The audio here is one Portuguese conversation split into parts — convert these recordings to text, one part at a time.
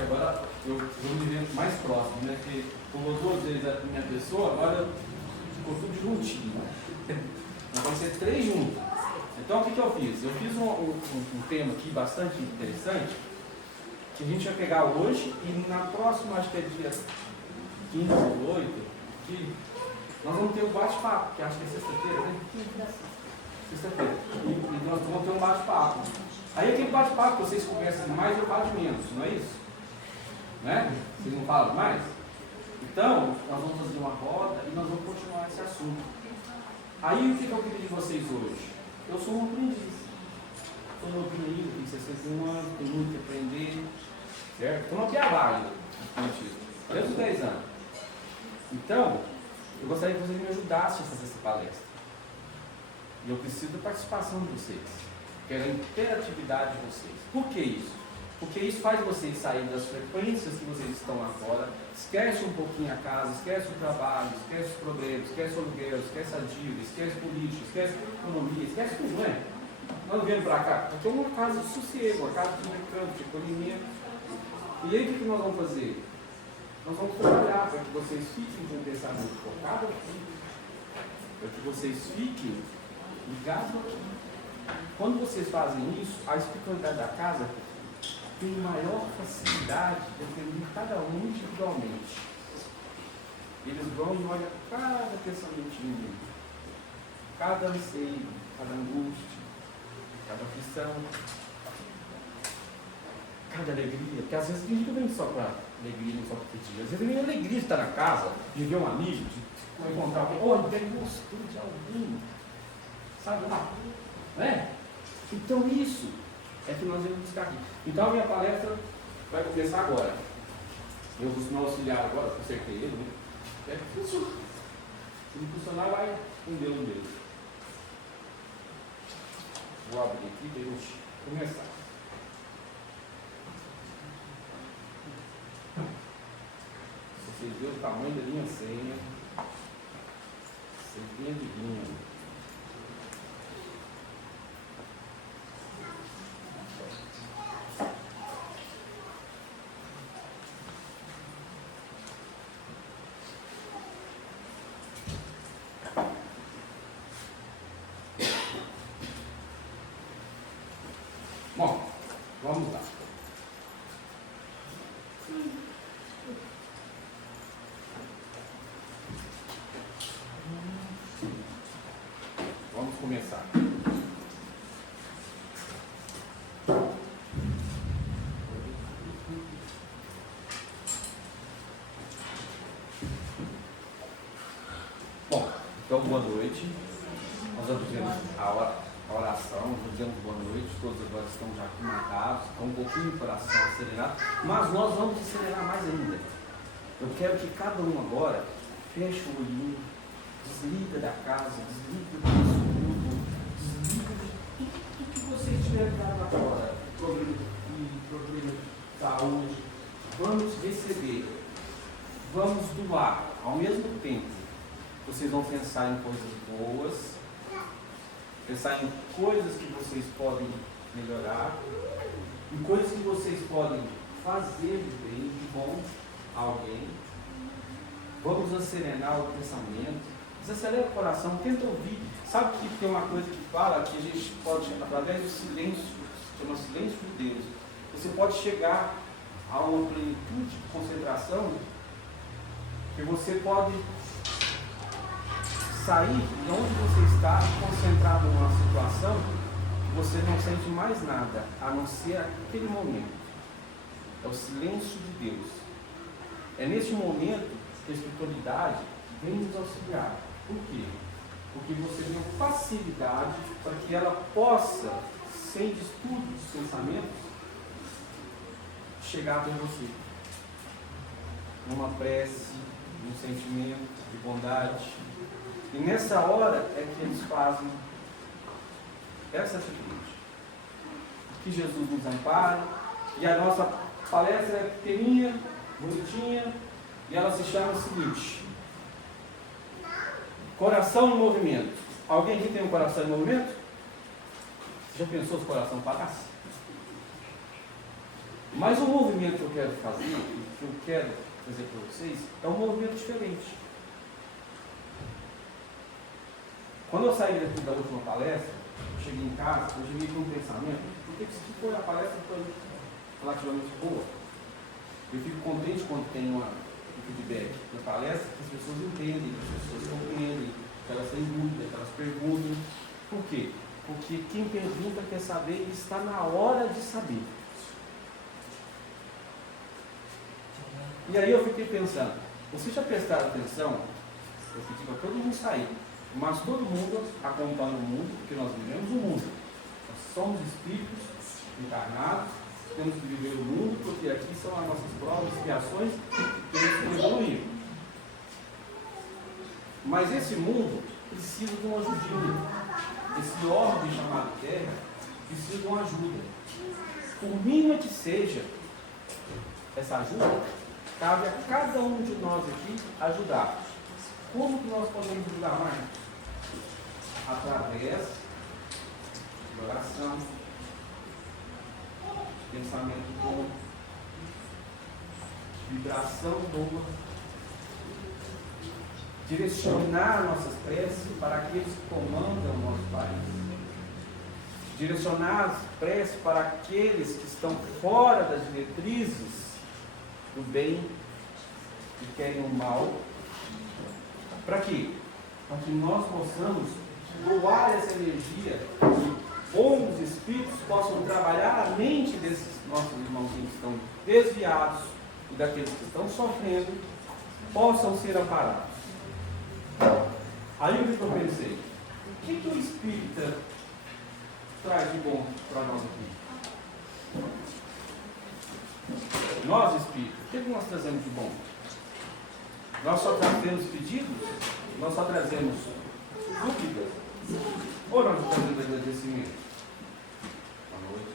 que agora eu me vendo mais próximo, né? Porque como 2 vezes a minha pessoa, agora ficou tudo juntinho. Então vai ser 3 juntos. Então o que eu fiz? Eu fiz um tema aqui bastante interessante, que a gente vai pegar hoje e na próxima, acho que é dia 15 ou 8, que nós vamos ter um bate-papo, que acho que é sexta-feira, né? Sexta-feira. E nós vamos ter um bate-papo. Aí aquele bate-papo que vocês conversam mais, eu falo de menos, não é isso? Né? Vocês não falam mais? Então, nós vamos fazer uma roda e nós vamos continuar esse assunto. Aí o que eu queria de vocês hoje? Eu sou um aprendiz. Estou no aprendiz, tenho 61 anos, tenho muito que aprender. Certo? Estou no piabá desde os 10 anos. Então, eu gostaria que vocês me ajudassem a fazer essa palestra. E eu preciso da participação de vocês. Quero a interatividade de vocês. Por que isso? Porque isso faz vocês saírem das frequências que vocês estão agora, esquece um pouquinho a casa, esquece o trabalho, esquece os problemas, esquece o aluguel, esquece a dívida, esquece política, esquece economia, esquece tudo, não é? Nós viemos para cá, porque é uma casa de sossego, uma casa de recanto, de acolhimento. E aí o que nós vamos fazer? Nós vamos trabalhar para que vocês fiquem com o pensamento focado aqui, para que vocês fiquem ligados aqui. Quando vocês fazem isso, a espiritualidade da casa tem maior facilidade de entender cada um individualmente. Eles vão e olham cada pensamentinho, cada anseio, cada angústia, cada aflição, cada alegria. Porque às vezes a gente não vem só para alegria, não só para pedir. Às vezes vem alegria de estar na casa, de ver um amigo, de encontrar alguém. Olha, tem gosto de alguém. Sabe lá? Não é? Então isso é que nós vamos buscar aqui. Então a minha palestra vai começar agora. Eu vou me auxiliar agora, consertei ele, né? É que funciona. Se não funcionar, vai com Deus mesmo. Vou abrir aqui e vamos começar. Vocês viram o tamanho da minha senha. Vocês nem adivinham. Bom, vamos lá. Vamos começar. Bom, então boa noite. Nós já fizemos a oração, nós dizemos boa noite, todos agora estão já aqui marcados, com um pouquinho de coração acelerado, mas nós vamos acelerar mais ainda. Eu quero que cada um agora feche o olhinho, desliga da casa, desliga do estudo, desliga de tudo que você estiver ligado agora, problema de filho, problema de saúde. Vamos receber, vamos doar, ao mesmo tempo. Vocês vão pensar em coisas boas, pensar em coisas que vocês podem melhorar, em coisas que vocês podem fazer de bem, de bom a alguém. Vamos acerenar o pensamento, desacelera o coração, tenta ouvir. Sabe que tem uma coisa que fala que a gente pode, através do silêncio, chama silêncio de Deus, você pode chegar a uma plenitude de concentração que você pode sair de onde você está concentrado numa situação que você não sente mais nada, a não ser aquele momento. É o silêncio de Deus. É nesse momento que a espiritualidade vem nos auxiliar. Por quê? Porque você tem facilidade para que ela possa, sem distúrbio dos pensamentos, chegar até você. Numa prece, num sentimento de bondade. E nessa hora é que eles fazem essa atitude. Que Jesus nos ampare. E a nossa palestra é pequenininha, bonitinha, e ela se chama o seguinte: Coração em Movimento. Alguém aqui tem um coração em movimento? Já pensou se o coração parasse? Mas o movimento que eu quero fazer, que eu quero trazer para vocês, é um movimento diferente. Quando eu saí daqui da última palestra, cheguei em casa, eu cheguei com um pensamento, porque se for a palestra foi relativamente boa. Eu fico contente quando tem um feedback na palestra, que as pessoas entendem, que as pessoas compreendem, que elas têm dúvida, que elas perguntam. Por quê? Porque quem pergunta quer saber e está na hora de saber. E aí eu fiquei pensando, vocês já prestaram atenção? Eu pedi para todo mundo sair, mas todo mundo acompanha o mundo, porque nós vivemos o mundo. Nós somos espíritos encarnados, temos que viver o mundo, porque aqui são as nossas provas, expiações, que temos que evoluir. Mas esse mundo precisa de uma ajudinha. Esse orbe chamado Terra precisa de uma ajuda. Por mínima que seja essa ajuda, cabe a cada um de nós aqui ajudar. Como que nós podemos ajudar mais? Através de oração, pensamento bom, vibração boa, direcionar nossas preces para aqueles que comandam o nosso país, direcionar as preces para aqueles que estão fora das diretrizes do bem e querem o mal. Para quê? Para que nós possamos doar essa energia e bons espíritos possam trabalhar a mente desses nossos irmãozinhos que estão desviados e daqueles que estão sofrendo, possam ser amparados. Aí o que eu pensei? O que o espírita traz de bom para nós aqui? Nós espíritas, o que nós trazemos de bom? Nós só trazemos pedidos? Nós só trazemos dúvidas? Ou nós trazemos agradecimento? Boa noite.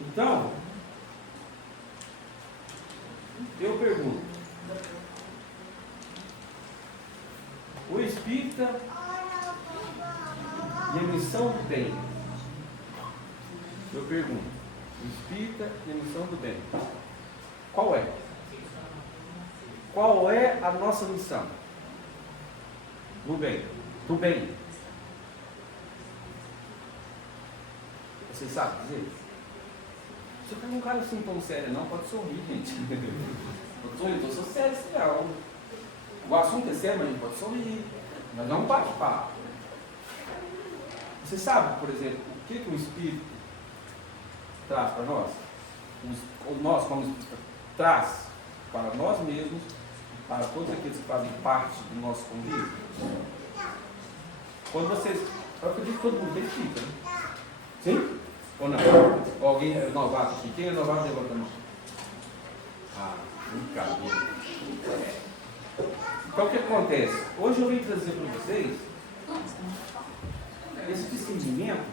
Então, eu pergunto, o espírita e a missão do bem. Eu pergunto, o espírita e a missão do bem. Qual é? Qual é a nossa missão? Do bem. Do bem. Você sabe dizer? Você não é um cara assim tão sério, não? Pode sorrir, gente. Eu sou sério, assim, não. O assunto é sério, mas a gente pode sorrir. Mas não bate-papo. Você sabe, por exemplo, o que o Espírito traz para nós? Nós, como Espírito, traz para nós mesmos, para todos aqueles que fazem parte do nosso convívio. Quando vocês... Eu acredito que todo mundo tem Espírito, né? Sim? Ou não? Ou alguém é novato aqui? Quem é novato, levanta a mão. Ah, brincadeira. Então o que acontece? Hoje eu vim trazer para vocês esse discernimento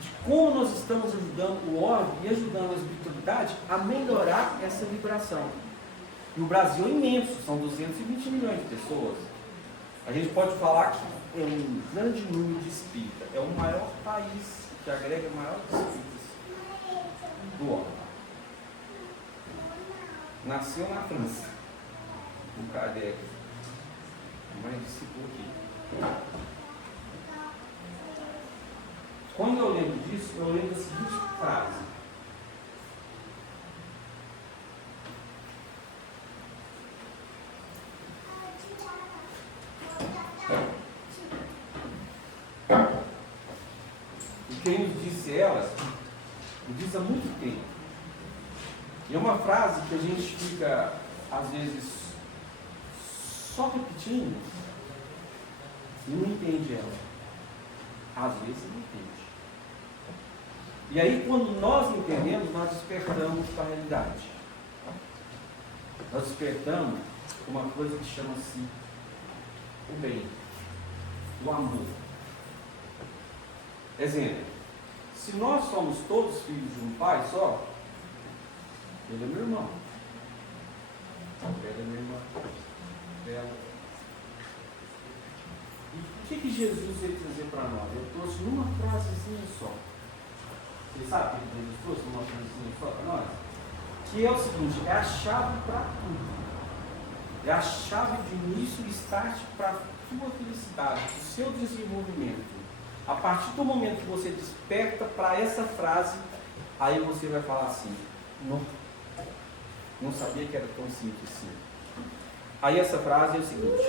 de como nós estamos ajudando o órgão e ajudando a espiritualidade a melhorar essa vibração. E o Brasil é imenso, são 220 milhões de pessoas. A gente pode falar que é um grande número de espíritas, é o maior país que agrega maior espíritas do órgão. Nasceu na França, o Kardec, mas discípulo aqui. Quando eu lembro disso, eu lembro da seguinte frase. E quem nos disse elas, nos diz há muito tempo. E é uma frase que a gente fica, às vezes, só repetindo e não entende ela. Às vezes não entende. E aí, quando nós entendemos, nós despertamos para a realidade. Nós despertamos uma coisa que chama-se o bem, o amor. Exemplo, se nós somos todos filhos de um pai só, ele é meu irmão. Ela é minha irmã. Ela. E o que Jesus veio trazer para nós? Eu trouxe numa frasezinha só. Vocês sabem o que Jesus trouxe, mostrando assim só para nós? Que é o seguinte, é a chave para tudo. É a chave de início e start para a sua felicidade, para o seu desenvolvimento. A partir do momento que você desperta para essa frase, aí você vai falar assim, não sabia que era tão simples assim. Aí essa frase é o seguinte,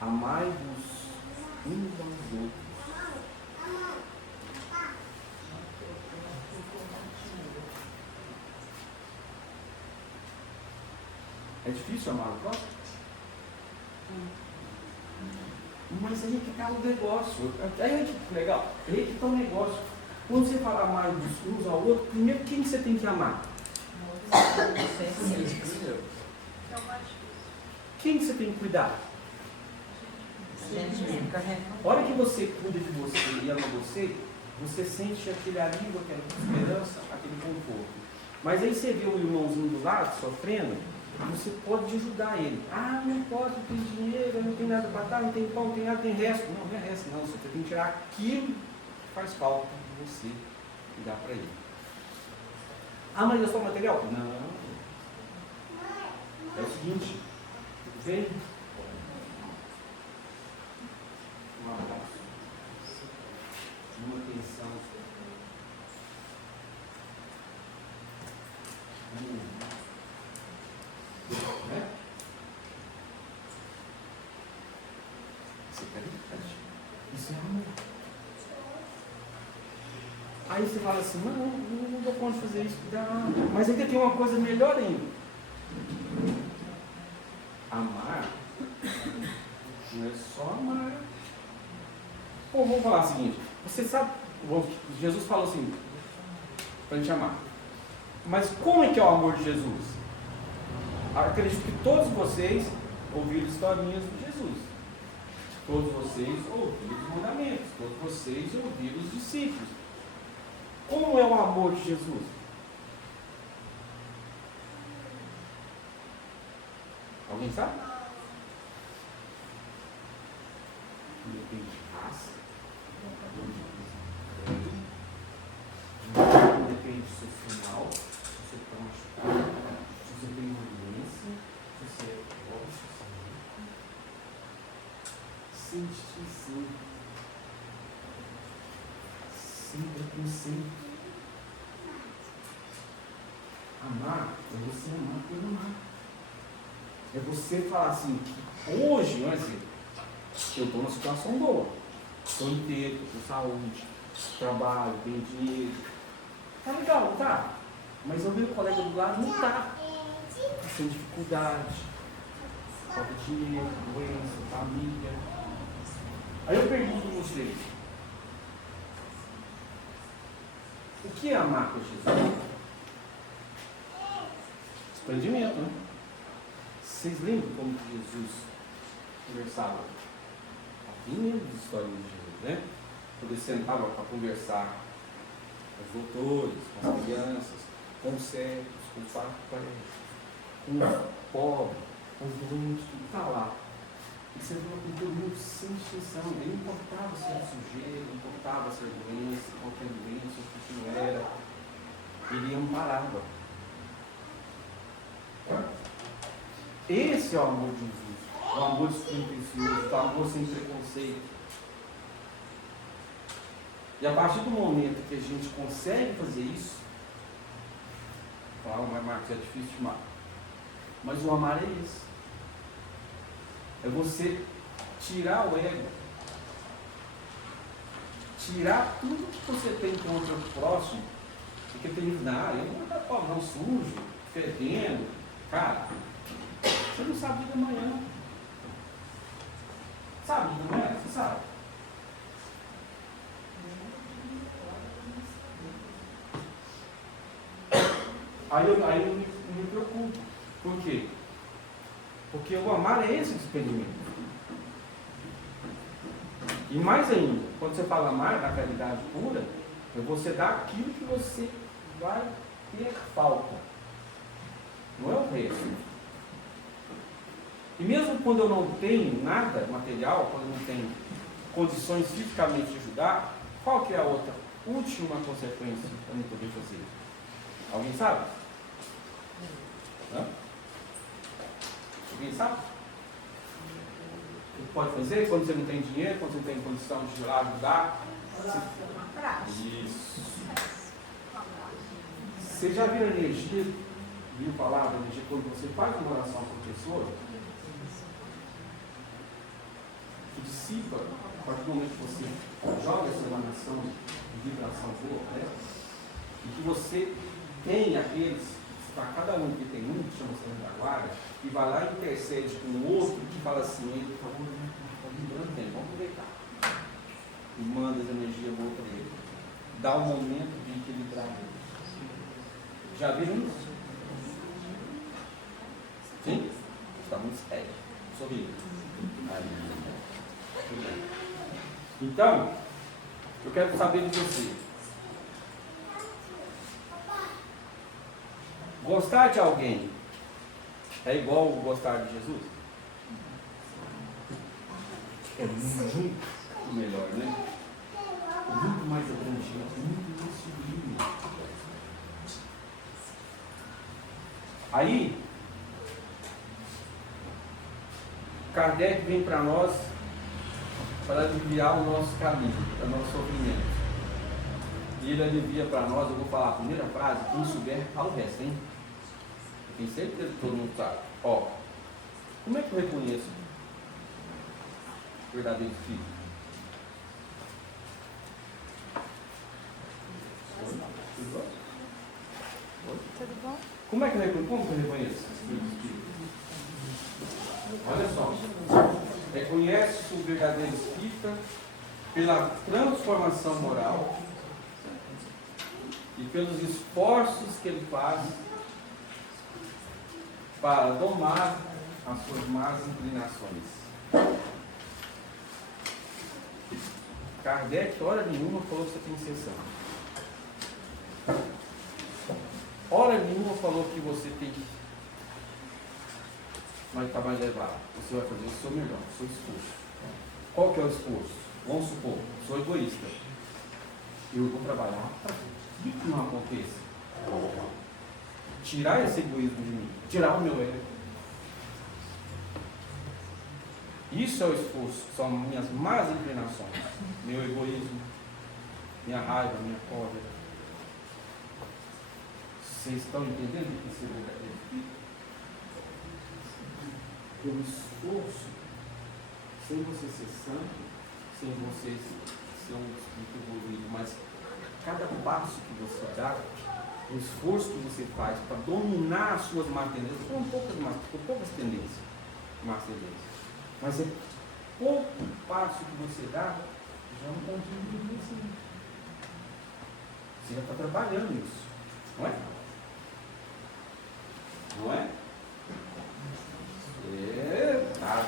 amai-vos uns aos outros. É difícil amar o próximo? Mas aí que está o negócio. Aí que legal. Aí que está o negócio. Quando você fala amar uns ao outro, primeiro quem você tem que amar? Quem você tem que cuidar? A hora que você cuida de você e ama você, você sente aquele alívio, aquela esperança, aquele conforto. Mas aí você vê o irmãozinho do lado sofrendo, você pode ajudar ele. Ah, não posso, não tenho dinheiro, eu não tenho nada para dar, não tem pão, não tem nada, tem resto. Não, não é resto não, você tem que tirar aquilo que faz falta de você e dar para ele. Ah, mas eu sou material? Não. É o seguinte, vem. Um abraço. Uma atenção. Né? Isso é caridade. Isso é amor. Aí você fala assim, não dou conta de fazer isso. Mas ainda tem uma coisa melhor ainda. Amar não é só amar. Pô, vamos falar o seguinte, você sabe, Jesus falou assim, para a gente amar. Mas como é que é o amor de Jesus? Acredito que todos vocês ouviram historinhas de Jesus. Todos vocês ouviram os mandamentos. Todos vocês ouviram os discípulos. Como é o amor de Jesus? Alguém sabe? Depende de raça. Depende do seu final. Se você está machucado. Se você tem uma doença. Se você é pobre. Sem distinção. Sem preconceito. Amar é você amar por amar. É você falar assim, que hoje, não é assim, eu estou numa situação boa. Estou inteiro, com saúde, trabalho, tenho dinheiro. Tá legal, não tá? Mas eu vi o colega do lado, não tá. Sem dificuldade, falta de dinheiro, doença, família. Aí eu pergunto a vocês, o que é amar por Jesus? Desprendimento, né? Vocês lembram como que Jesus conversava? Aqui mesmo das histórias de Jesus, né? Quando ele sentava para conversar com os doutores, com as crianças, com os cegos, com os paraplégicos, com os pobres, com os doentes, tudo está lá. E você falou com todo mundo sem distinção. Ele não importava se era sujeira, não importava se era doença, qualquer doença, o que não era. Ele amparava. Esse é o amor de Jesus, o amor despretensioso, o amor sem preconceito. E a partir do momento que a gente consegue fazer isso, fala, mas Marcos, é difícil de amar. Mas o amar é isso. É você tirar o ego, tirar tudo que você tem contra o próximo, porque tem que dar, eu não vou dar pavão sujo, fedendo, cara. Você não sabe de amanhã. Sabe de amanhã? Você sabe. Aí eu me preocupo. Por quê? Porque o amar é esse despedimento. E mais ainda, quando você fala amar na caridade pura, é você dar aquilo que você vai ter falta. Não é o resto. E mesmo quando eu não tenho nada material, quando eu não tenho condições fisicamente de ajudar, qual que é a outra última consequência para não poder fazer? Alguém sabe? Hã? Alguém sabe? O que pode fazer quando você não tem dinheiro, quando você não tem condição de ajudar? Isso. Você já viu a energia? Viu falar da energia quando você faz uma oração para a pessoa? Que dissipa, a partir do momento que você joga essa emanação de vibração boa, né? E que você tem aqueles, para cada um que tem um, que chama Santo da Guarda, e vai lá e intercede com o outro que fala assim, ele está vibrando bem, vamos aproveitar. E manda essa energia boa para ele. Dá um momento de equilibrar ele. Já viram isso? Sim? Está muito sério. Sorrindo. Então, eu quero saber de você. Gostar de alguém é igual gostar de Jesus? É muito melhor, né? Muito mais abrangente, muito mais sublime. Aí, Kardec vem para nós para aliviar o nosso caminho, o nosso sofrimento. E ele alivia para nós, eu vou falar a primeira frase, quem souber, fala o resto, hein? Eu tenho certeza que todo mundo sabe. Ó, como é que eu reconheço o verdadeiro espírito? Tudo bom? Como é que eu reconheço o espírito? Olha só. Reconhece o verdadeiro espírita pela transformação moral e pelos esforços que ele faz para domar as suas más inclinações. Kardec, hora nenhuma, falou que você tem exceção. Hora nenhuma falou que você tem que vai estar mais elevado. Você vai fazer o seu melhor, o seu esforço. Qual que é o esforço? Vamos supor, sou egoísta. Eu vou trabalhar para que isso não aconteça. Tirar esse egoísmo de mim, tirar o meu ego. Isso é o esforço, são minhas más inclinações, meu egoísmo, minha raiva, minha cólera. Vocês estão entendendo o que é verdadeiro espírito? Pelo esforço, sem você ser santo, sem você ser um espírito evoluído, mas cada passo que você dá, o esforço que você faz para dominar as suas más tendências, são poucas tendências, más tendências, mas é pouco passo que você dá, já é um pontinho de crescimento. Você já está trabalhando nisso, não é? Não é?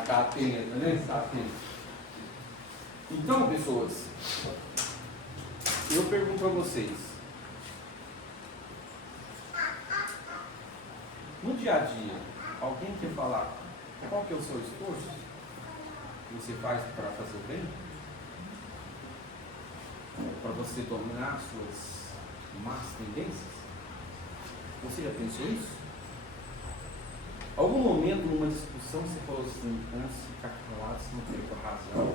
Está atento, né? Está atento. Então, pessoas, eu pergunto a vocês, no dia a dia, alguém quer falar qual que é o seu esforço que você faz para fazer o bem? Para você dominar as suas más tendências? Você já pensou isso? Algum momento, numa discussão, você falou assim, antes de ficar calado, você não teve razão.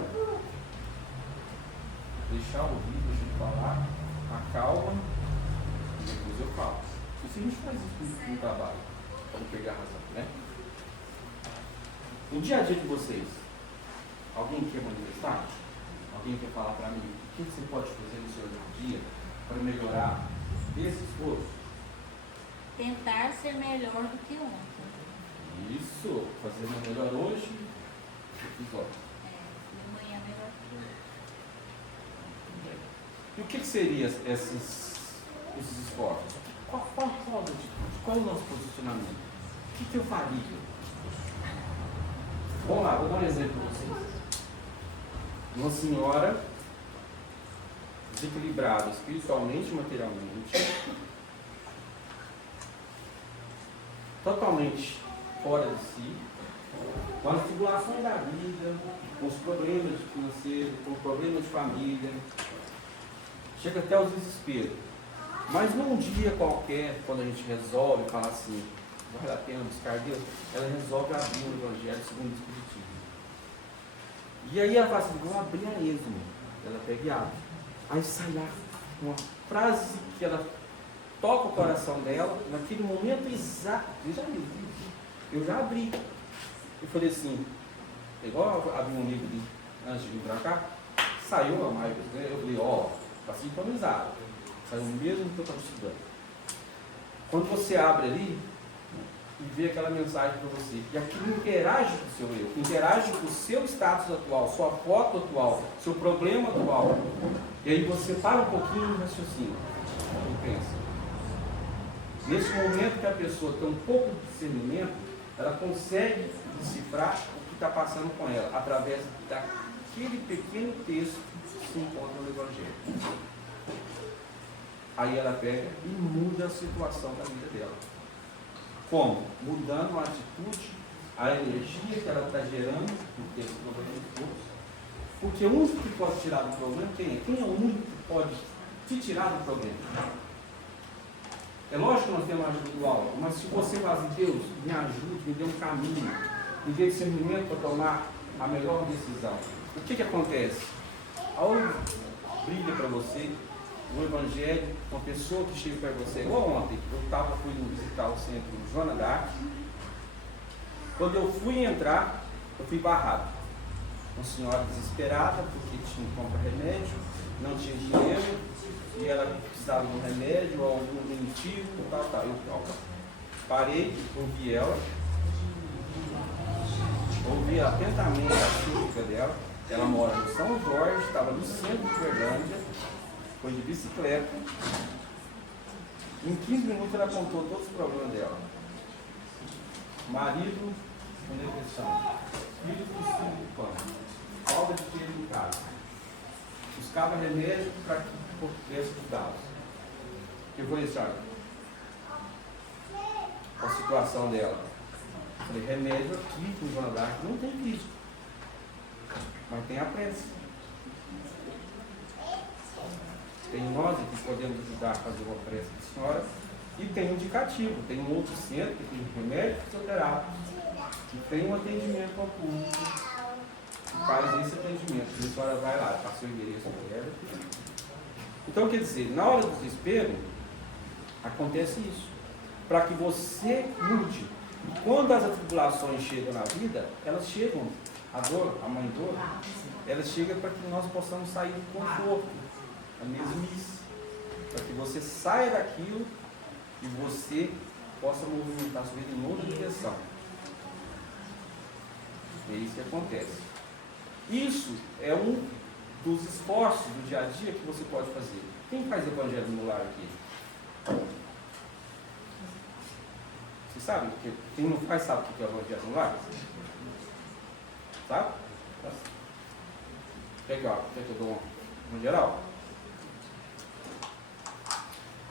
Deixar o ouvido, deixa eu falar, acalma, e depois eu falo. Isso a gente faz isso no trabalho, para não pegar razão, né? No dia a dia de vocês, alguém quer manifestar? Alguém quer falar para mim o que você pode fazer no seu dia a dia para melhorar esse esforço? Tentar ser melhor do que ontem. Isso, fazer melhor hoje, episódio. De manhã melhor do que hoje. E o que seriam esses esforços? Qual a atitude? Qual é o nosso posicionamento? O que eu faria? Vamos lá, vou dar um exemplo para vocês. Uma senhora desequilibrada espiritualmente e materialmente, totalmente fora de si, com as tribulações da vida, com os problemas financeiros, com os problemas de família, chega até o desespero. Mas num dia qualquer, quando a gente resolve falar assim, vale a pena buscar Deus, ela resolve abrir o Evangelho segundo o Espiritismo. E aí ela fala assim, vou abrir a Êxodo. Ela pega e abre. Aí sai lá uma frase que ela toca o coração dela, naquele momento exato. Eu já abri. Eu falei assim, igual abri um livro antes de vir para cá, saiu a mais, né? Eu falei, ó, está sintonizado. Saiu mesmo que eu estava estudando. Quando você abre ali e vê aquela mensagem para você, e aquilo interage com o seu eu, interage com o seu status atual, sua foto atual, seu problema atual. E aí você para um pouquinho no raciocínio e pensa. Nesse momento que a pessoa tem um pouco de discernimento, ela consegue decifrar o que está passando com ela, através daquele pequeno texto que se encontra no Evangelho. Aí ela pega e muda a situação da vida dela. Como? Mudando a atitude, a energia que ela está gerando no texto do problema. Porque o único que pode tirar do problema, quem é? Quem é o único que pode te tirar do problema? É lógico que nós temos a ajuda do alto, mas se você fala assim, Deus, me ajude, me dê um caminho, me dê discernimento para tomar a melhor decisão. O que acontece? Ao brilha para você o Evangelho, uma pessoa que chega para você, igual ontem, eu fui visitar o centro Joana d'Arc. Quando eu fui entrar, eu fui barrado. Uma senhora desesperada, porque tinha que comprar remédio, não tinha dinheiro, e ela precisava de um remédio, ou algum motivo, tal. Eu parei, ouvi ela, ouvi atentamente a súplica dela. Ela mora no São Jorge, estava no centro de Uberlândia, foi de bicicleta. Em 15 minutos ela contou todos os problemas dela. Marido com depressão, filho com pano, falta de dinheiro em casa. Buscava remédio para que pudesse cuidá-los. Eu falei assim, olha, a situação dela. Eu falei, remédio aqui com o Joana d'Arc não tem crise, mas tem a prece. Tem nós que podemos ajudar a fazer uma prece da senhora, e tem um indicativo, tem um outro centro que tem remédio fisioterápico, que tem um atendimento ao público, que faz esse atendimento. A senhora vai lá, passa o endereço para ela. Então, quer dizer, na hora do desespero, acontece isso, para que você mude. E quando as atribulações chegam na vida, elas chegam, a dor, a mãe dor, elas chegam para que nós possamos sair do conforto, a mesmice, para que você saia daquilo e você possa movimentar a sua vida em outra direção. É isso que acontece. Isso é um dos esforços do dia a dia que você pode fazer. Quem faz evangelho no lar aqui? Você sabe? Quem não faz sabe o que é evangelho no lar? Sabe? Quer que eu dou uma geral?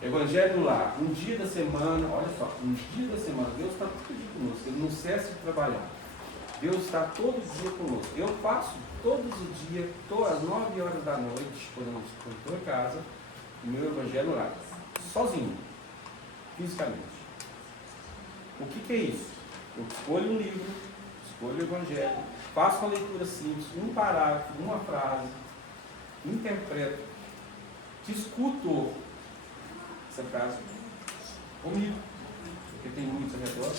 Evangelho no lar, um dia da semana, olha só, um dia da semana, Deus está todo dia conosco, Ele não cessa de trabalhar. Deus está todo dia conosco. Eu faço todos os dias, às 9 horas da noite, quando eu estou em casa, o meu evangelho no lar, sozinho, fisicamente. O que é isso? Eu escolho um livro, escolho o evangelho, faço uma leitura simples, um parágrafo, uma frase, interpreto, discuto essa frase comigo, porque tem muitos ao redor,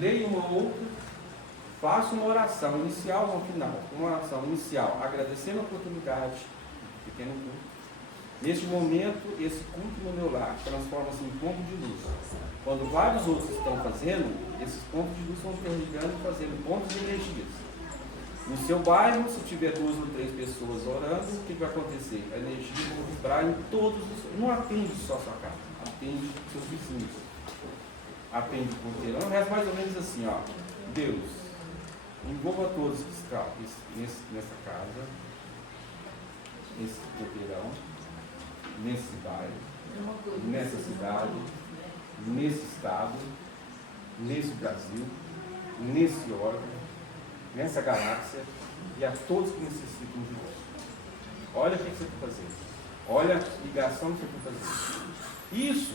leio uma outra, faço uma oração inicial ou final, uma oração inicial, agradecendo a oportunidade, pequeno culto. Neste momento, esse culto no meu lar transforma-se em ponto de luz. Quando vários outros estão fazendo, esses pontos de luz vão interligando e fazendo pontos de energias. No seu bairro, se tiver 2 ou 3 pessoas orando, o que vai acontecer? A energia vai vibrar em todos os... Não atende só a sua casa, atende seus vizinhos. Atende o porteirão, reza mais ou menos assim, ó. Deus, envolva todos que estão nessa casa, nesse porteirão, nesse bairro, nessa cidade, nesse estado, nesse Brasil, nesse órgão, nessa galáxia, e a todos que necessitam de nós. Olha o que você está fazendo. Olha a ligação que você está fazendo. Isso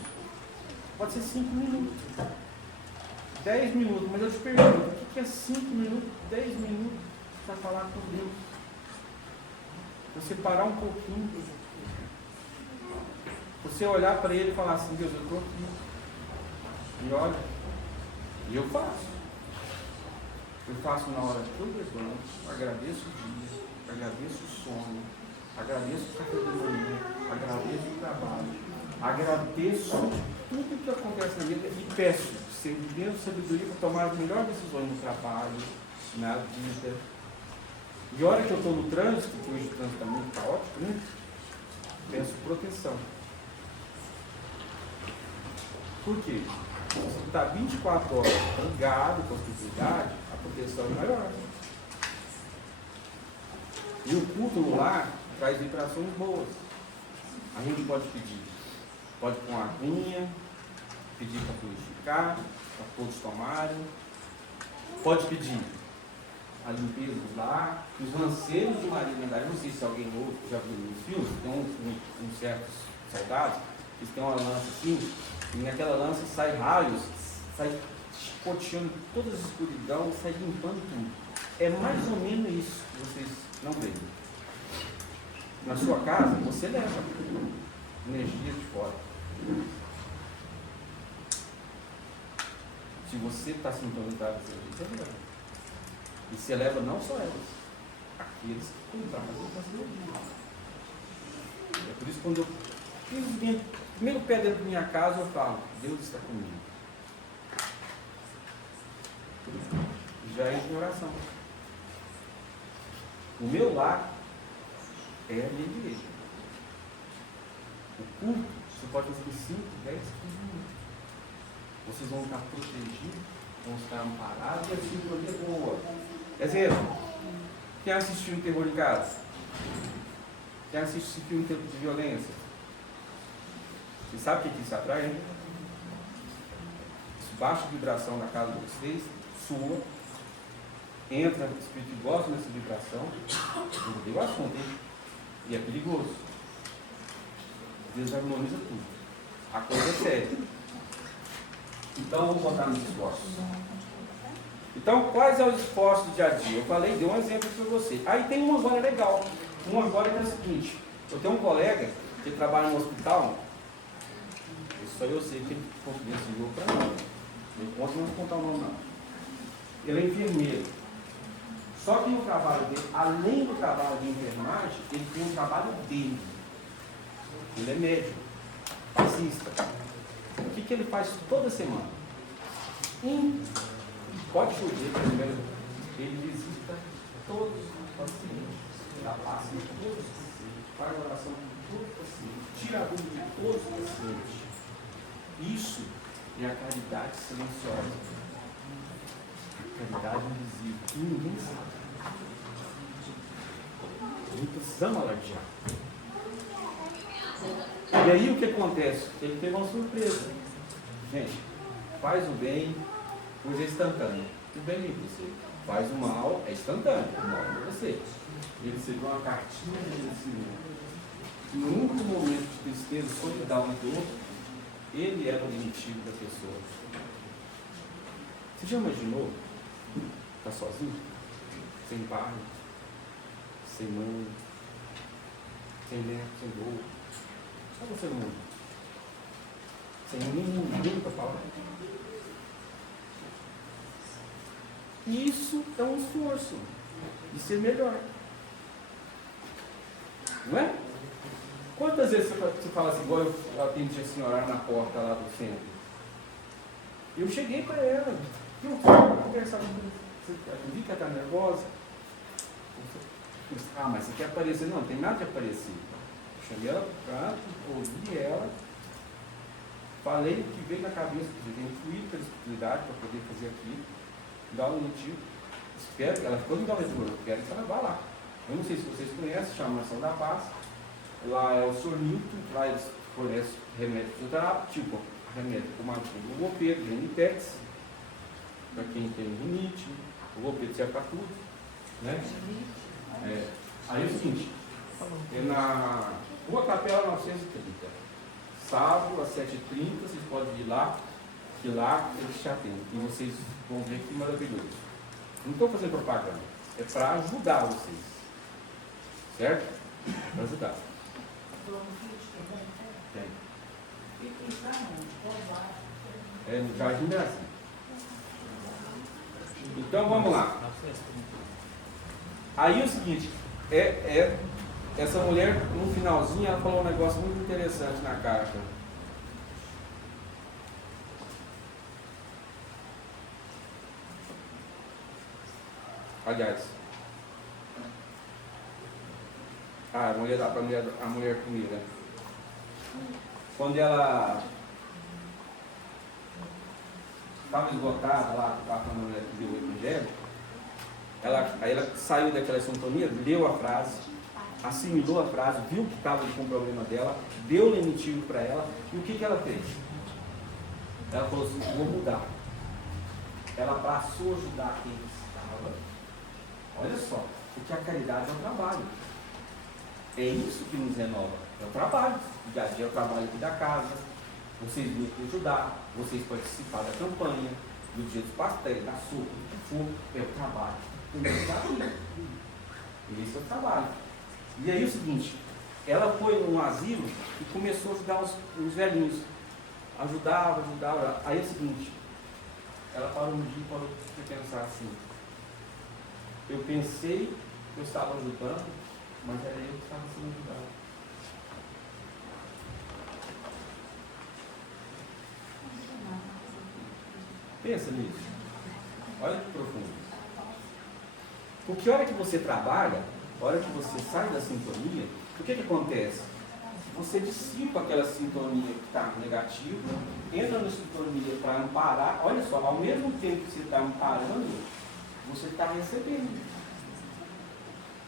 pode ser 5 minutos, 10 minutos, mas eu te pergunto, o que é 5 minutos, 10 minutos para falar com Deus? Você parar um pouquinho, você olhar para Ele e falar assim, Deus, eu estou aqui. E olha, e eu faço. Eu faço na hora que eu levanto, agradeço o dia, agradeço o sono, agradeço o café da manhã, agradeço o trabalho, agradeço tudo que acontece na vida e peço, sempre dentro de sabedoria, para tomar as melhores decisões no trabalho, na vida. E a hora que eu estou no trânsito, que hoje o trânsito está muito caótico, né? Peço proteção. Por quê? Se você está 24 horas ligado com a possibilidade, a proteção é maior. E o culto no lar traz vibrações boas. A gente pode pedir, pode pôr uma aguinha, pedir para purificar, para todos tomarem. Pode pedir a limpeza do lar, os lanceiros de Maria Madalena. Não sei se alguém outro já viu nos filmes, tem uns certos soldados, eles têm uma lança assim, e naquela lança sai raios, sai chicoteando toda a escuridão, sai limpando tudo. É mais ou menos isso que vocês não veem. Na sua casa, você leva energia de fora. Se você está sintonizado com você leva. E você leva não só elas, aqueles que compraram as energias. É por isso que quando eu piso o primeiro pé dentro da minha casa, eu falo, Deus está comigo. Já é em oração. O meu lar é a minha igreja. O culto, você pode fazer em 5, 10, 15 minutos. Vocês vão estar protegidos, vão estar amparados e a sintonia é boa. Exemplo, quem assiste filme terror em casa? Quem assiste filme de violência? Você sabe o que isso atrai, hein? Isso baixa a vibração na casa de vocês, sua, entra o espírito que gosta dessa vibração, eu mudei o assunto, hein? E é perigoso. Deus harmoniza tudo. A coisa é séria. Então vamos botar nos esforços. Então, quais são os esforços do dia a dia? Eu falei, dei um exemplo para você. Aí tem uma agora legal. Uma agora que é o seguinte: eu tenho um colega que trabalha no hospital, só eu sei que ele confidenciou para mim. Ele conta, não vou contar o nome não. Ele é enfermeiro. Só que no trabalho dele, além do trabalho de enfermagem, ele tem um trabalho dele. Ele é médico, passista. O que ele faz toda semana? Pode chover, ele visita todos os pacientes, dá passe em todos os pacientes, faz oração com todos os pacientes, tira a dúvida de todos os pacientes. Isso é a caridade silenciosa, a caridade invisível, que ninguém sabe. Nós precisamos alardear. E aí o que acontece? Ele teve uma surpresa. Gente, faz o bem, pois é instantâneo. O bem em você. Faz o mal, é instantâneo. O mal é você. Ele recebeu uma cartinha de agradecimento. Que no único momento de tristeza, solidão e dor, ele era o demitido da pessoa. Você já imaginou? Está sozinho? Sem pai, sem mãe, sem neto, sem dor. Só você no mundo. Sem ninguém para falar. Isso é um esforço de ser melhor. Não é? Quantas vezes você fala assim, igual eu atendi a senhora na porta lá do centro? Eu cheguei para ela, eu conversar com você, eu vi que ela está nervosa. Ah, mas você quer aparecer? Não, não tem nada de aparecer. Eu chamei ela para o canto, ouvi ela, falei o que veio na cabeça, que eu tenho fluído pela espiritualidade para poder fazer aquilo, dar um motivo. Espero que ela ficou me dando eu quero que ela vá lá. Eu não sei se vocês conhecem, chama Ação da Paz. Lá é o Sr. Newton, lá eles fornecem remédio fisioterápico, tipo remédio como o logopedo, Genitex, para quem tem rinite, o logopedo serve para tudo. Né? Aí é o seguinte, É na Rua Capela 930. Sábado, às 7h30, vocês podem ir lá, que lá eles te atendem. E vocês vão ver que maravilhoso. Não estou fazendo propaganda, é para ajudar vocês. Certo? Para ajudar. É no Jardim Brasil. Então vamos lá. Aí é o seguinte, essa mulher, no finalzinho, ela falou um negócio muito interessante na carta. Aliás, a mulher primeira. Quando ela estava esgotada lá, estava falando a mulher que deu o evangelho, aí ela saiu daquela sintonia, leu a frase, assimilou a frase, viu que estava com o problema dela, deu o lenitivo para ela, e o que ela fez? Ela falou assim, vou mudar. Ela passou a ajudar quem estava. Olha só, porque a caridade é um trabalho. É isso que nos renova, é o trabalho. O dia a dia é o trabalho aqui da casa, vocês vêm aqui ajudar, vocês participar da campanha, do dia dos pastéis, da sopa, do que for, é o trabalho. Esse é o trabalho. E aí é o seguinte, ela foi num asilo e começou a ajudar os velhinhos. Ajudava. Aí é o seguinte, ela parou um dia e parou de pensar assim, eu pensei que eu estava ajudando, mas era eu que estava sendo ajudado. Pensa nisso. Olha que profundo. Porque a hora que você trabalha, a hora que você sai da sintonia, o que acontece? Você dissipa aquela sintonia que está negativa, entra na sintonia para amparar. Olha só, ao mesmo tempo que você está amparando, você está recebendo.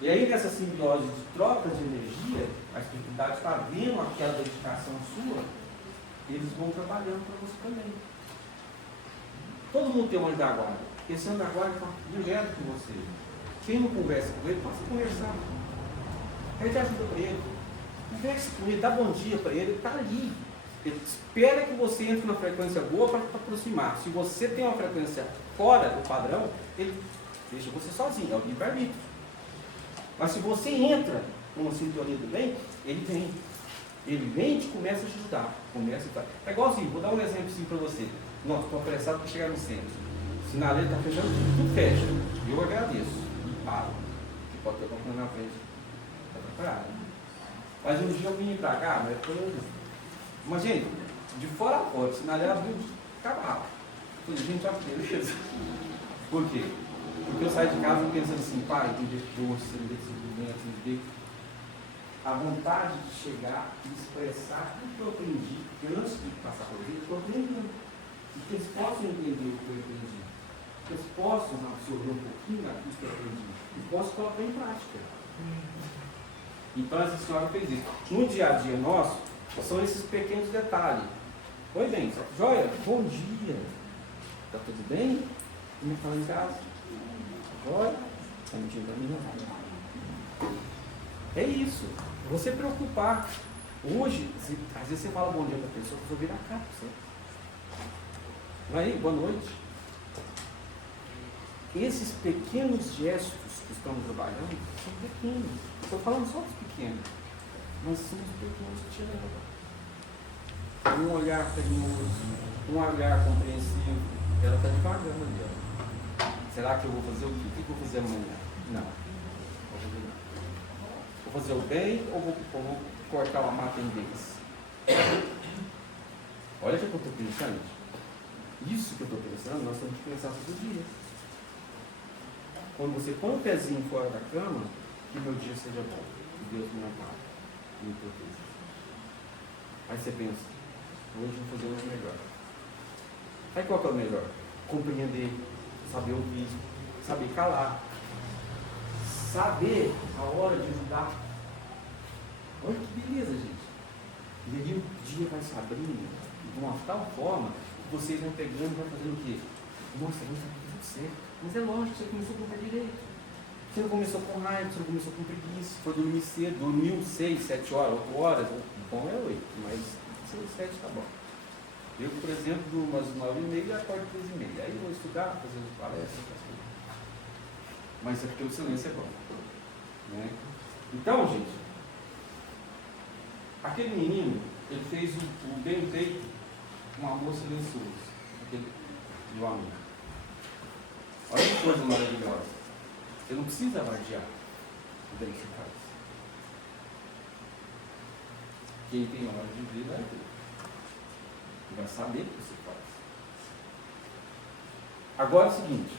E aí nessa simbiose de troca de energia, a espiritualidade está vendo aquela dedicação sua, eles vão trabalhando para você também. Todo mundo tem um anjo da guarda. Esse anjo da guarda está direto com você. Quem não conversa com ele, pode conversar. Ele te ajuda para ele. Converse com ele, dá bom dia para ele, ele está ali. Ele espera que você entre na frequência boa para aproximar. Se você tem uma frequência fora do padrão, ele deixa você sozinho, é o livre-arbítrio. Mas se você entra numa sintonia do bem, ele vem. Ele vem e te começa a te ajudar. É igualzinho, vou dar um exemplo assim para você. Nossa, estou apressado para chegar no centro. O sinaleiro está fechando, tudo fecha. Eu agradeço. E paro. Você pode ter comprando na frente. Está preparado. Mas um dia eu vim para cá, mas foi. Mas, gente, de fora a fora, o sinaleiro abriu, ficava rápido. Eu falei, gente, ó, beleza. Por quê? Porque eu saio de casa pensando assim, pai, tem dia de hoje, tem a vontade de chegar e expressar tudo que eu aprendi, porque antes de passar por isso, eu estou aprendendo. E que eles possam entender o que eu aprendi. Que eles possam absorver um pouquinho daquilo que eu aprendi. E possam colocar em prática. Então essa senhora fez isso. No dia a dia nosso, são esses pequenos detalhes. Oi, bem, joia, bom dia. Está tudo bem? Como está em casa? Joia? Está mentindo para mim? É isso. Você preocupar. Hoje, às vezes você fala bom dia para a pessoa, a pessoa vira a cara para você. Aí, boa noite. Esses pequenos gestos que estamos trabalhando são pequenos. Estou falando só dos pequenos, mas são os pequenos que te levam. Um olhar carinhoso, um olhar compreensivo. Ela está devagando ali. Ó. Será que eu vou fazer o quê? O que eu vou fazer amanhã? Não. Vou fazer o bem ou vou cortar uma mata em vez? Olha o que eu estou pensando. Isso que eu estou pensando, nós temos que pensar todo dia. Quando você põe o pezinho fora da cama, que meu dia seja bom, que Deus me ampare, me proteja. Aí você pensa, hoje eu vou fazer o melhor. Aí qual que é o melhor? Compreender, saber ouvir, saber calar, saber a hora de ajudar. Olha que beleza, gente. E aí o dia vai se abrindo de uma tal forma que vocês vão pegando e vão fazendo o quê? Nossa, não está tudo certo. Mas é lógico, você começou com o pé direito. Você não começou com raiva, você não começou com preguiça, foi dormir cedo, dormiu 6, 7 horas, 8 horas, bom é 8, mas 6, 7 tá bom. Eu, por exemplo, durmo umas 9h30 e acordo 3h30. Aí eu vou estudar, fazer palestras, mas é porque o silêncio é bom. Né? Então, gente, aquele menino, ele fez o bem feito com amor silencioso, aquele meu amigo. Olha que coisa maravilhosa. Você não precisa alardear o bem que você faz. Quem tem hora de ver vai ver. E vai saber o que você faz. Agora é o seguinte.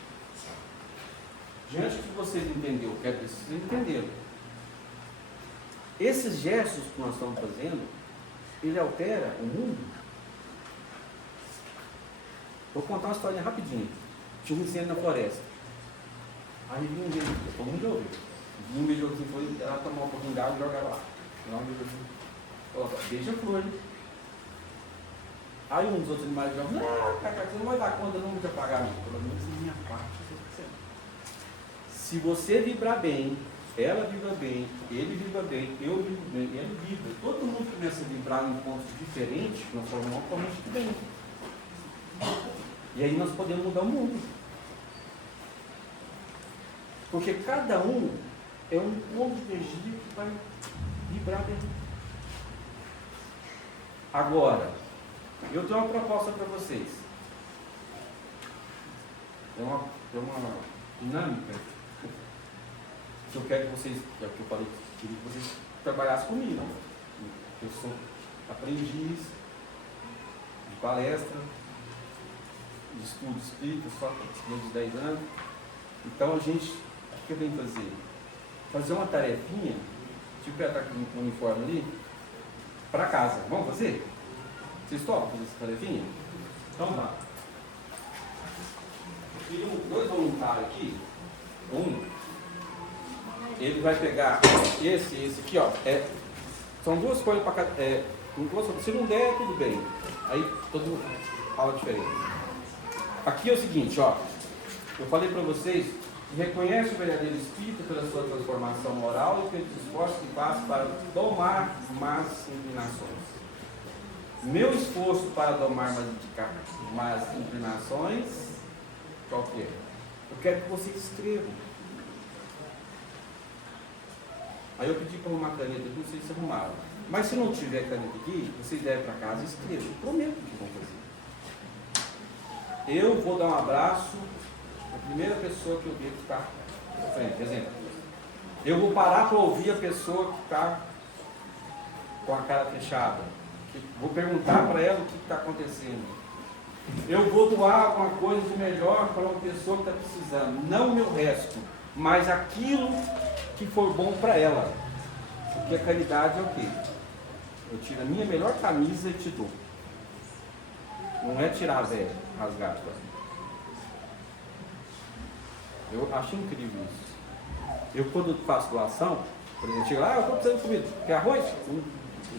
Diante que vocês entenderam, eu quero que vocês entenderam. Esses gestos que nós estamos fazendo, ele altera o mundo. Vou contar uma história rapidinho. Tinha um incêndio na floresta. Aí vinha um beijo, todo mundo ouviu. Vinha um beijo assim, foi ela tomar um pouquinho d'água e jogava lá. Beija-flor. Aí um dos outros animais jogam, não, Cacá, você não vai dar conta, não de apagar, não. Pelo menos em minha parte, se você vibrar bem, ela vibra bem, ele vibra bem, eu vibro bem, ele vibra. Todo mundo começa a vibrar em pontos diferentes, nós formamos uma corrente de bem. E aí nós podemos mudar o mundo. Porque cada um é um ponto de energia que vai vibrar bem. Agora, eu tenho uma proposta para vocês. É uma dinâmica que eu quero que vocês, já que eu falei, queria que vocês trabalhassem comigo. Eu sou aprendiz de palestra, de estudo espírita, só desde 10 anos. Então a gente, o que eu tenho que fazer? Fazer uma tarefinha, tipo eu estar com o uniforme ali, para casa. Vamos fazer? Vocês topam fazer essa tarefinha? Então vá. Tem dois voluntários aqui. Ele vai pegar esse aqui, ó. São duas coisas para cada. Se não der, tudo bem. Aí todo mundo fala diferente. Aqui é o seguinte, ó. Eu falei para vocês, reconhece o verdadeiro espírito pela sua transformação moral e pelos esforços que faz para domar más inclinações. Meu esforço para domar más inclinações, qual que é? Eu quero que vocês escrevam. Aí eu pedi para arrumar a caneta aqui, vocês arrumaram. Mas se não tiver caneta aqui, vocês devem para casa e escrevam. Eu prometo que vão fazer. Eu vou dar um abraço à primeira pessoa que eu ver que está na frente. Por exemplo, eu vou parar para ouvir a pessoa que está com a cara fechada. Vou perguntar para ela o que está acontecendo. Eu vou doar alguma coisa de melhor para uma pessoa que está precisando. Não o meu resto, mas aquilo que for bom para ela. Porque a caridade é o quê? Eu tiro a minha melhor camisa e te dou. Não é tirar a velha, rasgar. Eu acho incrível isso. Eu, quando faço doação, por exemplo, chego lá, eu estou precisando de comida. Quer arroz? Eu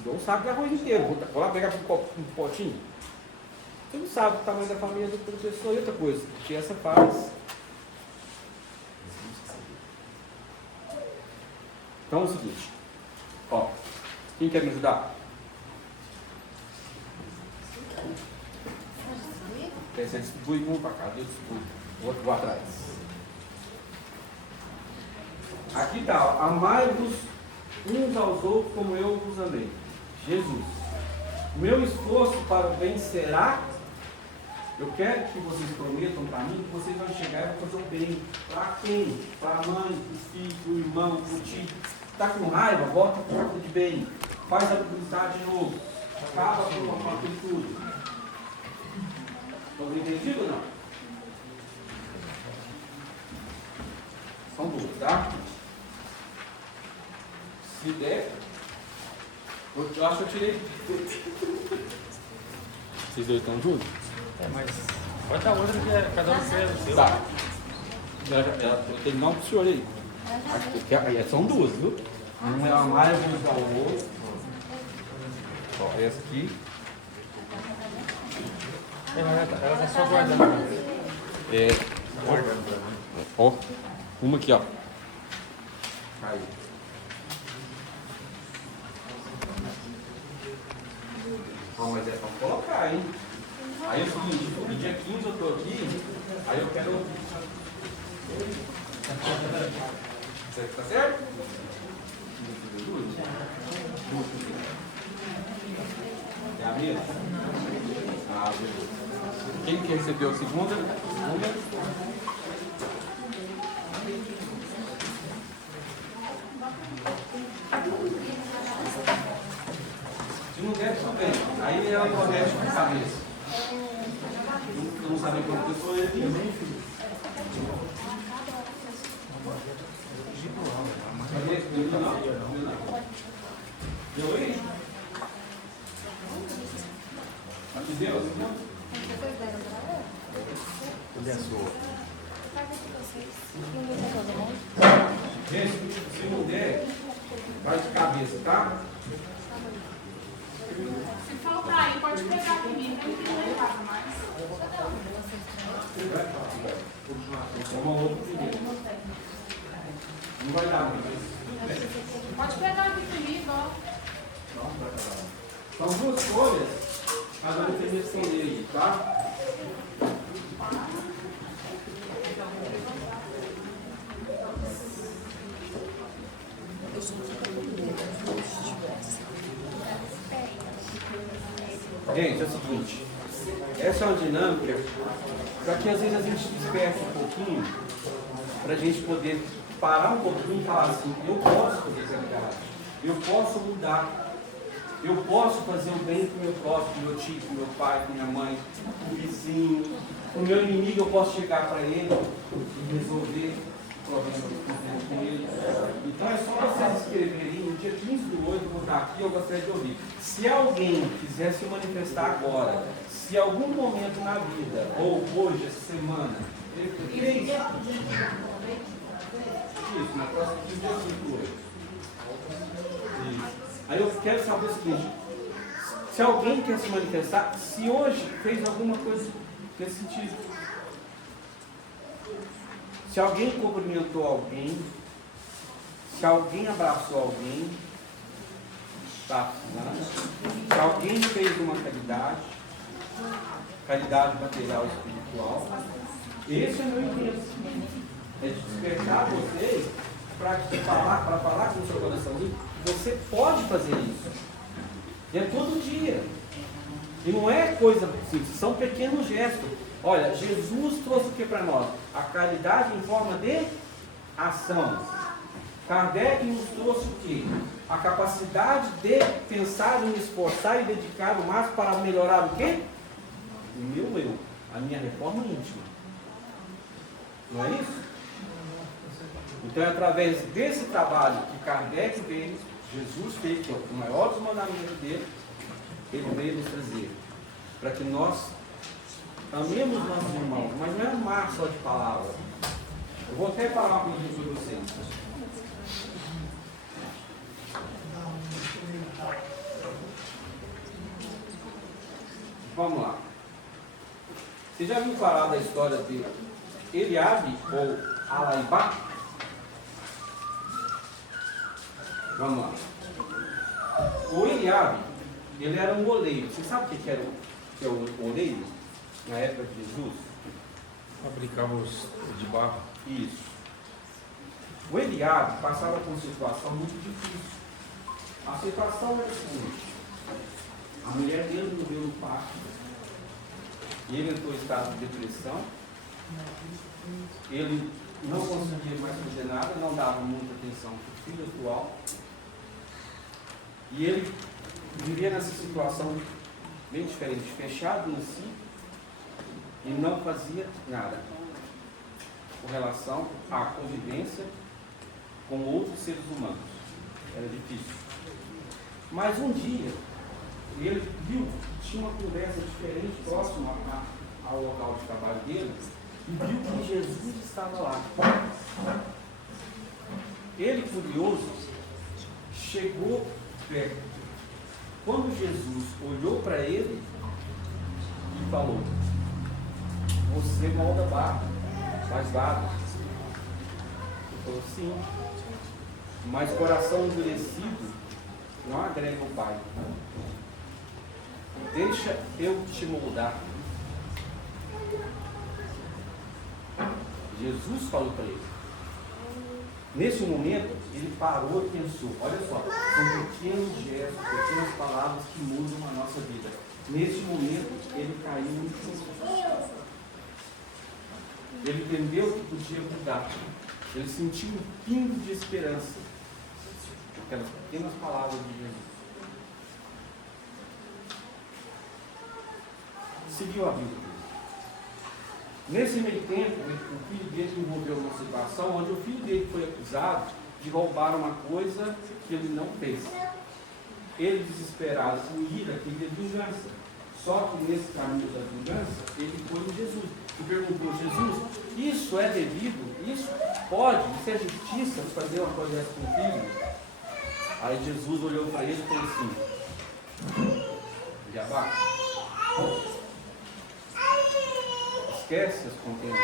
dou um saco de arroz inteiro. Vou lá pegar um potinho. Você não sabe o tamanho da família da outra pessoa. E outra coisa, que essa faz. Então é o seguinte. Ó, quem quer me ajudar? Você distribui um para cá, eu distribuo. O outro vou atrás. Aqui está, amai-vos uns aos outros como eu vos amei. Jesus. Meu esforço para o bem será. Eu quero que vocês prometam para mim que vocês vão chegar e vão fazer o bem. Para quem? Para a mãe, para o filho, para o irmão, para o tio. Está com raiva? Bota a porta de bem. Faz a publicidade de novo. Acaba com aquilo tudo. Estão entendidos ou não? São duas, tá? Se der, eu acho que eu tirei. Vocês dois estão juntos? Mas pode dar outra que cada um fez o seu. Tá. Eu tenho que dar um pro senhor aí. São duas, viu? Uma é a mais uma ao outro. Ó, essa aqui. Ela tá só guardando. Ó, uma aqui, ó. Aí. Mas é pra colocar, hein? Aí é o seguinte, no dia 15 eu tô aqui, aí eu quero. Tá certo? É a mesma? Ah, beleza. Quem que recebeu a segunda? Se não der, tudo bem. Aí ela promete com a cabeça. Eu não sabia como eu sou ele. Deu aí? Deus? Cadê a sua? Gente, se não der, vai de cabeça, tá? Se faltar aí, pode pegar comigo, nem que não levava mais. Não vai dar muito. Pode pegar aqui comigo, ó. São duas folhas, cada um tem que estender aí, tá? Gente, é o seguinte, essa é uma dinâmica para que às vezes a gente desperte um pouquinho, para a gente poder parar um pouquinho e falar assim, eu posso fazer essa viagem, eu posso mudar, eu posso fazer o bem para o meu próximo, para o meu tio, para o meu pai, para minha mãe, para o vizinho, para o meu inimigo eu posso chegar para ele e resolver o problema que eu tenho com ele. Então é só vocês escreverem, no dia 15 do 8, eu vou estar aqui, eu gostaria de ouvir. Se alguém quiser se manifestar agora, se algum momento na vida, ou hoje, essa semana, ele isso, na próxima dia 5 do 8. Isso. Aí eu quero saber o seguinte, se alguém quer se manifestar, se hoje fez alguma coisa nesse sentido. Se alguém cumprimentou alguém, se alguém abraçou alguém, está precisando. Se alguém fez uma caridade material e espiritual, esse é o meu interesse. É despertar vocês para falar com o seu coraçãozinho. Você pode fazer isso. E é todo dia. E não é coisa simples, são pequenos gestos. Olha, Jesus trouxe o que para nós? A caridade em forma de ação. Kardec nos trouxe o quê? A capacidade de pensar e me esforçar e dedicar o máximo para melhorar o quê? O meu eu, a minha reforma íntima. Não é isso? Então é através desse trabalho que Kardec veio, Jesus fez, que é o maior dos mandamentos dele, ele veio nos trazer. Para que nós amemos nossos irmãos, mas não é amar só de palavra. Eu vou até falar uma coisa para vocês. Vamos lá. Você já viu falar da história de Eliabe ou Alaibá? Vamos lá. O Eliabe, ele era um oleiro. Você sabe o que era o oleiro? Na época de Jesus? Fabricava os de barro. Isso. O Eliabe passava por uma situação muito difícil. A situação era a seguinte: a mulher dele morreu no parto, e ele entrou em estado de depressão, ele não conseguia mais fazer nada, não dava muita atenção para o filho atual, e ele vivia nessa situação bem diferente, fechado em si, e não fazia nada com relação à convivência com outros seres humanos. Era difícil. Mas um dia, ele viu que tinha uma conversa diferente próximo ao local de trabalho dele, e viu que Jesus estava lá. Ele, curioso, chegou perto. Quando Jesus olhou para ele e falou: "Você molda barro, faz vasos." Ele falou: "Sim." Mas coração endurecido não agrega o Pai. Deixa eu te moldar. Jesus falou para ele. Nesse momento, ele parou e pensou. Olha só, são pequenos gestos, pequenas palavras que mudam a nossa vida. Nesse momento, ele caiu em choro. Ele entendeu que podia mudar. Ele sentiu um pingo de esperança. Aquelas pequenas palavras de Jesus. Seguiu a vida. Nesse meio tempo, o filho dele envolveu uma situação onde o filho dele foi acusado de roubar uma coisa que ele não fez. Ele, desesperado, com ira, queria vingança. Só que nesse caminho da vingança, ele foi em Jesus. E perguntou: Jesus, isso é devido? Isso pode? Isso é justiça fazer uma coisa dessa com o filho? Aí Jesus olhou para ele e falou assim: Diabá, esquece as contendas.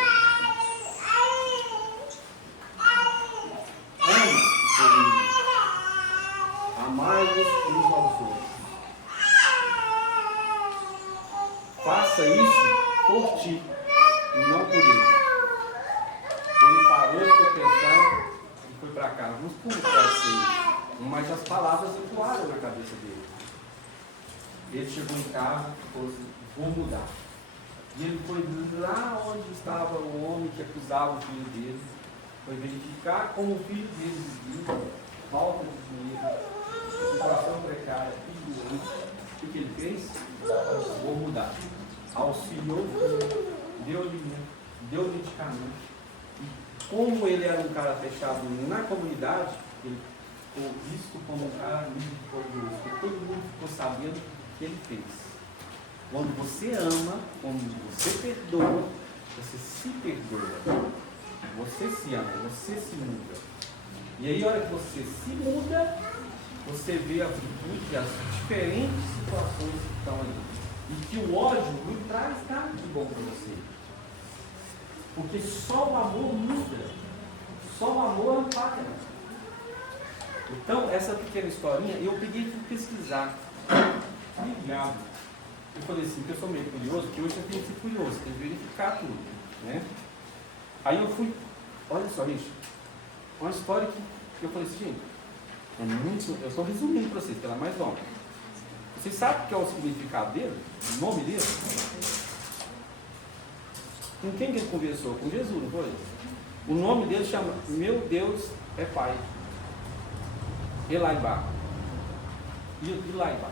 Amai-vos uns aos outros. Faça isso por ti e não por ele. Ele parou, ficou pensando e foi para casa. Mas como pode ser isso? Mas as palavras ecoaram na cabeça dele. Ele chegou em casa e falou assim: vou mudar. E ele foi lá onde estava o homem que acusava o filho dele, foi verificar como o filho dele vivia, falta de dinheiro, situação precária, filho doente. O que ele fez? Vou mudar. Auxiliou o filho, deu alimento, deu medicamento. E como ele era um cara fechado na comunidade, ele ficou visto como um cara misericordioso, porque todo mundo ficou sabendo o que ele fez. Quando você ama, quando você perdoa, você se perdoa. Você se ama, você se muda. E aí, a hora que você se muda, você vê a virtude, as diferentes situações que estão ali. E que o ódio não traz nada de bom para você. Porque só o amor muda. Só o amor ampaga. Então, essa pequena historinha, eu peguei para pesquisar. Ligado. Eu falei assim, que eu sou meio curioso, que hoje eu tenho que ser curioso, tem que verificar tudo, né? Aí eu fui, olha só, gente, uma história que eu falei assim, gente, é muito, eu estou resumindo para vocês, que ela é mais longa. Vocês sabem o que é o significado dele? O nome dele? Com quem que ele conversou? Com Jesus, não foi? O nome dele chama Meu Deus é Pai. Elaibá. Elaibá.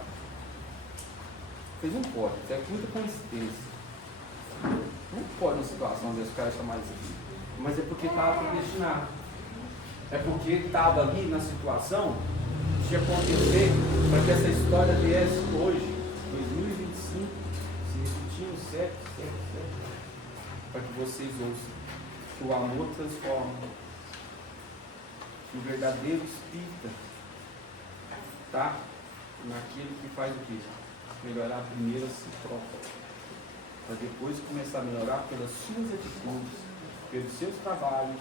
Fez um pode, é muita coincidência. Não pode uma situação desse cara chamar isso aqui. Mas é porque estava predestinado. É porque estava ali na situação de acontecer para que essa história viesse hoje, 2025, se repetindo 7, para que vocês ouçam que o amor transforma. Que o verdadeiro espírita está naquele que faz o quê? Melhorar primeiro a si próprio, para depois começar a melhorar pelas suas atitudes, pelos seus trabalhos,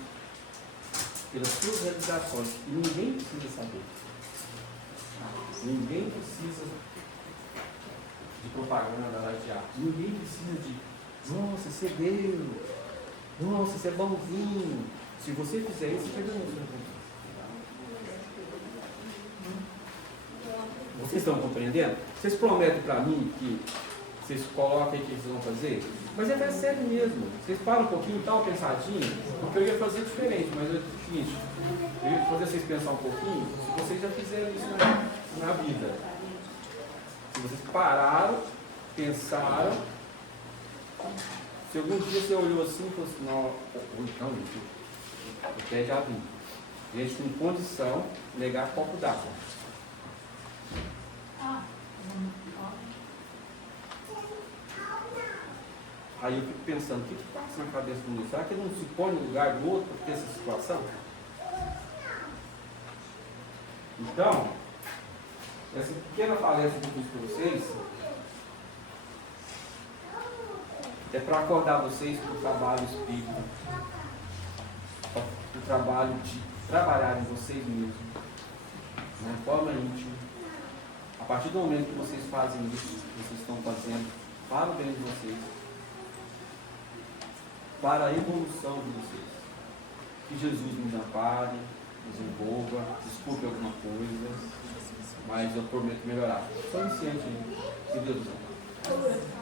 pelas suas realizações. E ninguém precisa saber. Ninguém precisa de propaganda latear. Ninguém precisa de, nossa, você deu, nossa, você é bonzinho. Se você fizer isso, você ganhou. Vocês estão compreendendo? Vocês prometem para mim que vocês colocam aí o que vocês vão fazer? Mas é sério mesmo. Vocês param um pouquinho, dá uma pensadinha, porque eu ia fazer diferente, mas é o seguinte, eu ia fazer vocês pensar um pouquinho, se vocês já fizeram isso na vida. Se vocês pararam, pensaram, se algum dia você olhou assim e falou assim, não, ou então, o pé já vim. Gente com condição de negar copo d'água. Aí eu fico pensando, o que passa na cabeça do mundo? Será que ele não se põe no lugar do outro para ter essa situação? Então, essa pequena palestra que eu fiz para vocês é para acordar vocês para o trabalho espírita, para o trabalho de trabalhar em vocês mesmos. de forma íntima. A partir do momento que vocês fazem isso, vocês estão fazendo para o bem de vocês, para a evolução de vocês. Que Jesus nos ampare, nos envolva, desculpe alguma coisa, mas eu prometo melhorar. Sou iniciante, que Deus nos ampare.